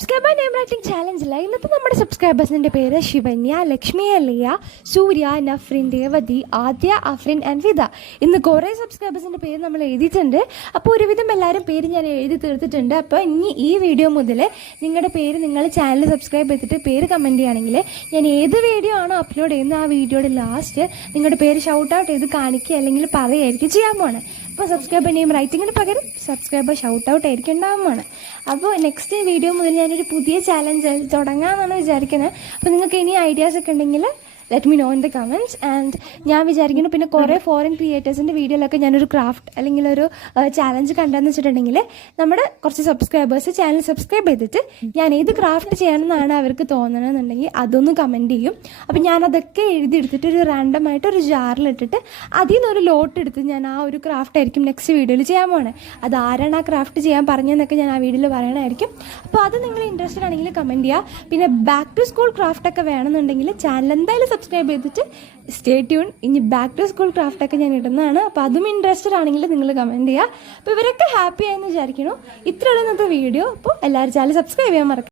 Subscriber name writing ചാലഞ്ചില്ല. ഇന്നത്തെ നമ്മുടെ സബ്സ്ക്രൈബേഴ്സിൻ്റെ പേര് ശിവന്യ, ലക്ഷ്മി, അലിയ, സൂര്യ, നഫ്രിൻ, രേവതി, ആദ്യ, അഫ്രിൻ ആൻഡ് വിത. ഇന്ന് കുറേ സബ്സ്ക്രൈബേഴ്സിൻ്റെ പേര് നമ്മൾ എഴുതിയിട്ടുണ്ട്. അപ്പോൾ ഒരുവിധം എല്ലാവരും പേര് ഞാൻ എഴുതി തീർത്തിട്ടുണ്ട്. അപ്പോൾ ഇനി ഈ വീഡിയോ മുതൽ നിങ്ങളുടെ പേര് നിങ്ങൾ ചാനൽ സബ്സ്ക്രൈബ് ചെയ്തിട്ട് പേര് കമൻറ്റ് ചെയ്യുകയാണെങ്കിൽ ഞാൻ ഏത് വീഡിയോ ആണോ അപ്ലോഡ് ചെയ്യുന്നത് ആ വീഡിയോയുടെ ലാസ്റ്റ് നിങ്ങളുടെ പേര് ഷൗട്ട് ഔട്ട് ചെയ്ത് കാണിക്കുക അല്ലെങ്കിൽ പറയുകയായിരിക്കും ചെയ്യാൻ പോണേ. അപ്പോൾ സബ്സ്ക്രൈബർ നെയിം റൈറ്റിങ്ങിന് പകരം സബ്സ്ക്രൈബർ ഷൗട്ട് ഔട്ട് ആയിരിക്കും ഉണ്ടാകുമ്പോൾ. അപ്പോൾ നെക്സ്റ്റ് വീഡിയോ മുതൽ ഞാനൊരു പുതിയ ചാലഞ്ച് തുടങ്ങാമെന്നാണ് വിചാരിക്കുന്നത്. അപ്പോൾ നിങ്ങൾക്ക് ഇനി ഐഡിയാസ് ഒക്കെ ഉണ്ടെങ്കിൽ let me know in the comments. And ഞാൻ വിചാരിക്കുന്നു പിന്നെ കുറേ ഫോറിൻ ക്രിയേറ്റേഴ്സിൻ്റെ വീഡിയോയിലൊക്കെ ഞാനൊരു ക്രാഫ്റ്റ് അല്ലെങ്കിൽ ഒരു ചാലഞ്ച് കണ്ടെന്ന് വെച്ചിട്ടുണ്ടെങ്കിൽ നമ്മുടെ കുറച്ച് സബ്സ്ക്രൈബേഴ്സ് ചാനൽ സബ്സ്ക്രൈബ് ചെയ്തിട്ട് ഞാൻ ഏത് ക്രാഫ്റ്റ് ചെയ്യണമെന്നാണ് അവർക്ക് തോന്നണമെന്നുണ്ടെങ്കിൽ അതൊന്ന് കമൻറ്റ് ചെയ്യും. അപ്പോൾ ഞാനതൊക്കെ എഴുതിയെടുത്തിട്ട് ഒരു റാൻഡമായിട്ട് ഒരു ജാറിലിട്ടിട്ട് അതിൽ നിന്നൊരു ലോട്ട് എടുത്ത് ഞാൻ ആ ഒരു ക്രാഫ്റ്റ് ആയിരിക്കും നെക്സ്റ്റ് വീഡിയോയിൽ ചെയ്യാൻ പോകണേ. അത് ആരാണ് ആ ക്രാഫ്റ്റ് ചെയ്യാൻ പറഞ്ഞതെന്നൊക്കെ ഞാൻ ആ വീഡിയോയിൽ പറയണമായിരിക്കും. അപ്പോൾ അത് നിങ്ങൾ ഇൻട്രസ്റ്റഡ് ആണെങ്കിൽ കമൻറ്റ് ചെയ്യുക. പിന്നെ ബാക്ക് ടു സ്കൂൾ ക്രാഫ്റ്റൊക്കെ വേണമെന്നുണ്ടെങ്കിൽ ചാനൽ എന്തായാലും സബ്സ്ക്രൈബ് ചെയ്തിട്ട് സ്റ്റേ ട്യൂൺ. ഇനി ബാക്ക് ടു സ്കൂൾ ക്രാഫ്റ്റൊക്കെ ഞാൻ ഇടുന്നതാണ്. അപ്പോൾ അതും ഇൻട്രസ്റ്റഡ് ആണെങ്കിൽ നിങ്ങൾ കമൻറ്റ് ചെയ്യുക. അപ്പോൾ ഇവരൊക്കെ ഹാപ്പി ആയെന്ന് വിചാരിക്കുന്നു. ഇത്രയുള്ള ഇന്നത്തെ വീഡിയോ. അപ്പോൾ എല്ലാവരും ചാനൽ സബ്സ്ക്രൈബ് ചെയ്യാൻ മറക്കും.